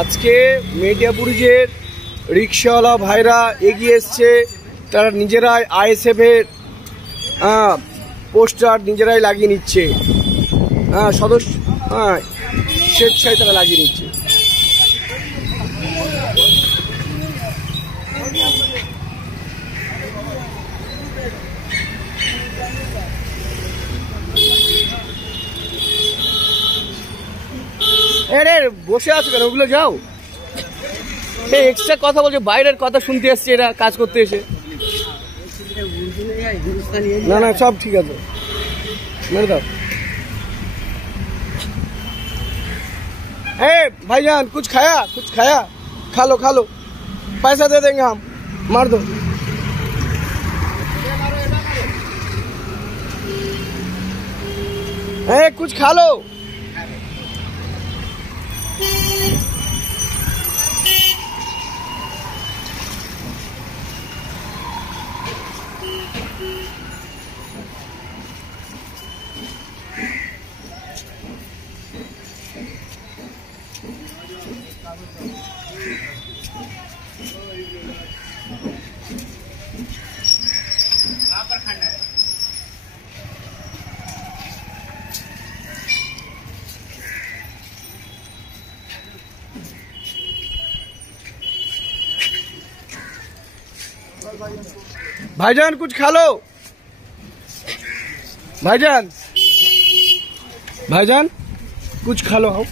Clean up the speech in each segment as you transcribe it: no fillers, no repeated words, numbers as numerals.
আজকে মেটিয়াপুরিজের রিক্সাওয়ালা ভাইরা এগিয়ে এসছে। তারা নিজেরাই আইএসএফ এর পোস্টার নিজেরাই লাগিয়ে নিচ্ছে। সদস্য স্বেচ্ছায় তারা লাগিয়ে নিচ্ছে। বসে আছো কেন? ওগুলো যাও। এক্সট্রা কথা বলছে, বাইরের কথা শুনতে এসছে এরা কাজ করতে এসে। না না সব ঠিক আছে, মেরে দাও। भाईजान कुछ खाया? कुछ खाया? खा लो खा लो, पैसा दे देंगे हम, मार दो। कुछ खा लो। भाईजान कुछ खा लो। भाईजान भाईजान कुछ खा लो। हम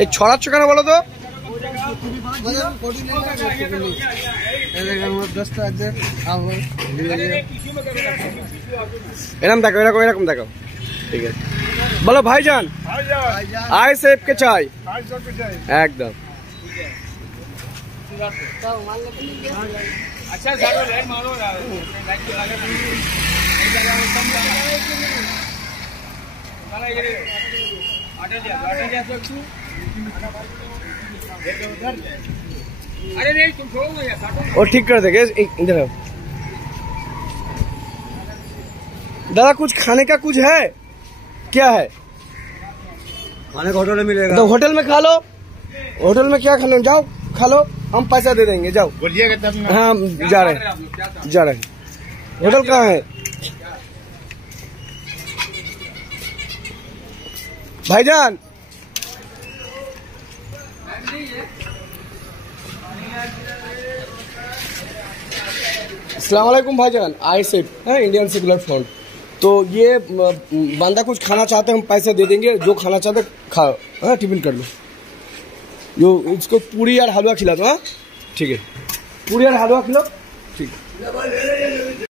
एक ছড়াচ্ছ কেন বলো তো? এরকম দেখো, এরকম এরকম দেখো। ঠিক আছে বলো ভাইজান। আইএসএফ কে চাই একদম। अरे नहीं तुम छोड़ो यार, और ठीक कर देंगे। इधर दादा कुछ खाने का कुछ है क्या? है खाने का होटल में मिलेगा तो होटल में खा लो। होटल में क्या खाने? जाओ खा लो, हम पैसा दे देंगे। जाओ बोलिएगा तब। हाँ जा रहे हैं। होटल कहाँ है भाईजान? अस्सलाम वालेकुम भाईजान। आईएसएफ है, इंडियन सेकुलर फ्रंट। तो ये बंदा कुछ खाना चाहते हैं, हम पैसे दे देंगे। जो खाना चाहते खाओ, हाँ टिफिन कर लो। जो इसको पूरी और हलवा खिला दो। हाँ ठीक है, पूरी और हलवा खिलाओ। ठीक है।